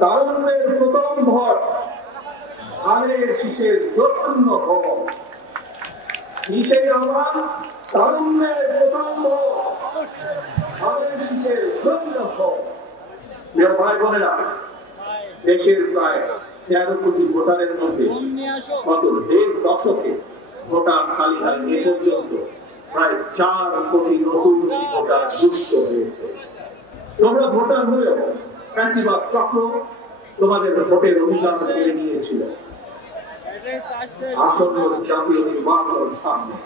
তারুণ্যের প্রথম ভোট ধানের শীষের জন্য হোক। সেই আহ্বান, তারুণ্যের প্রথম ভোট ধানের শীষের জন্য হোক। প্রিয় ভাই বোনেরা, দেশের প্রায় 13 কোটি ভোটারের মধ্যে গত 1.5 দশকে ভোটার তালিকায় এ পর্যন্ত প্রায় 4 কোটি নতুন ভোটার যুক্ত হয়েছে। তোমরা ভোটার হলেও ফ্যাসিবাদ চক্র তোমাদের ভোটের অধিকার কেড়ে নিয়েছিল। আসন্ন জাতীয় নির্বাচন সামনে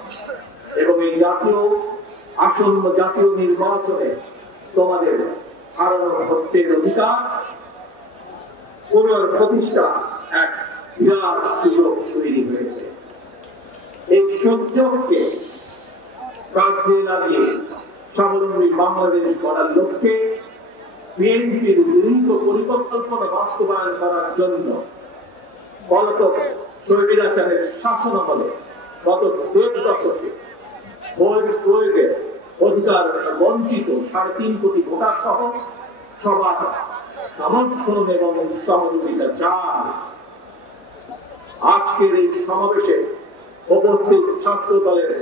এবং এই আসন্ন জাতীয় নির্বাচনে তোমাদের হারানো ভোটের অধিকার পুনঃপ্রতিষ্ঠা এক বিরাট সুযোগ তৈরি হয়েছে। এই সুযোগকে কাজে লাগিয়ে স্বাবলম্বী বাংলাদেশ গড়ার লক্ষ্যে বিএনপির গৃহীত পরিকল্পনা বাস্তবায়ন করার জন্য পলাতক স্বৈরাচারের শাসনামলে গত 1.5 দশকে ভোট প্রয়োগে অধিকার বঞ্চিত 3.5 কোটি ভোটার সহ সবার সমর্থন এবং সহযোগিতা চান। আজকের এই সমাবেশে উপস্থিত ছাত্র দলের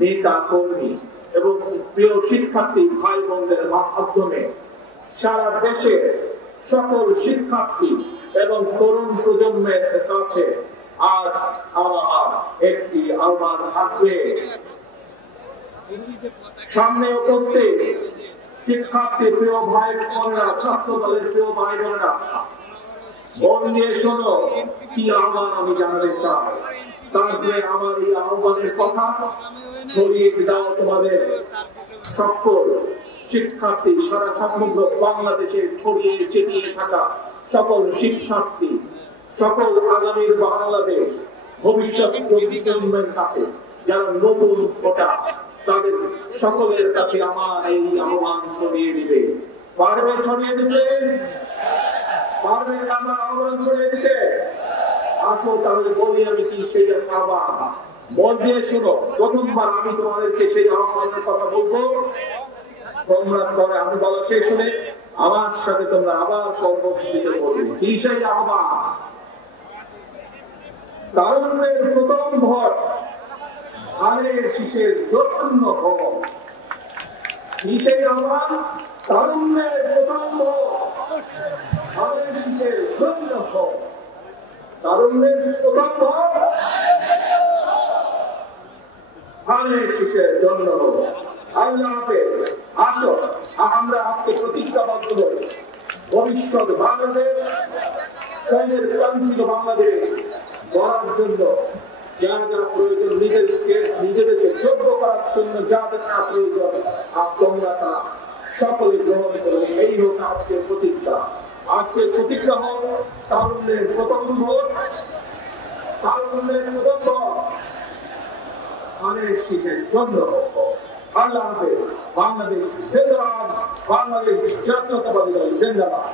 নেতা কর্মী এবং প্রিয় শিক্ষার্থী ভাই বোনদের মাধ্যমে সারা দেশে সকল শিক্ষার্থী এবং তরুণ প্রজন্মের কাছে আজ আমার একটি আহ্বান থাকবে। সামনে উপস্থিত শিক্ষার্থী প্রিয় ভাই বোনেরা, ছাত্র দলের প্রিয় ভাই বোনেরা, মন দিয়ে শোনো কি আহ্বান আমি জানাতে চাই। তারপরে আমার এই আহ্বানের কথা ছড়িয়ে দাও তোমাদের সকল শিক্ষার্থী, সারা সমগ্র বাংলাদেশে ছড়িয়ে ছিটিয়ে থাকা সকল শিক্ষার্থী, সকল আগামীর বাংলাদেশ ভবিষ্যৎ প্রজন্মের কাছে যারা নতুন ভোটার, তাদের সকলের কাছে আমার এই আহ্বান ছড়িয়ে দিবে। পারবে ছড়িয়ে দিতে? পারবে আমার আহ্বান ছড়িয়ে দিতে? আসো তাহলে বলি আমি কি সেই আহ্বান। মন দিয়ে শোনো, প্রথমবার আমি তোমাদেরকে সেই আহ্বানের কথা বলবো, তোমরা পরে আমি বলা শেষ হলে আমার সাথে তোমরা আবার পরবর্তীতে বলবে কি সেই আহ্বান। তারুণ্যের প্রথম ভোট ধানের শীষের জন্য হোক। সেই আহ্বান, তারুণ্যের প্রথম ভোট ধানের শীষের জন্য হোক। তারুণ্যের প্রথম ভোট ধানের শীষের জন্য হোক। আল্লাহ হাফেজ। আসো আমরা আজকে প্রতিজ্ঞাবদ্ধ হই, ভবিষ্যৎ বাংলাদেশ, সৈন্যের কাঙ্ক্ষিত বাংলাদেশ গড়ার জন্য যা যা প্রয়োজন, নিজেদেরকে যোগ্য করার জন্য যা যা প্রয়োজন তোমরা তা সকলে গ্রহণ করবে। এই হোক আজকের প্রতিজ্ঞা। আজকের প্রতিজ্ঞা হোক তারুণ্যের প্রথম ভোট, তারুণ্যের প্রথম ভোট ধানের শীষের জন্য হোক। আল্লাহ হাফেজ। বাংলাদেশ জিন্দাবাদ, বাংলাদেশ জাতীয়তাবাদী দল জিন্দাবাদ।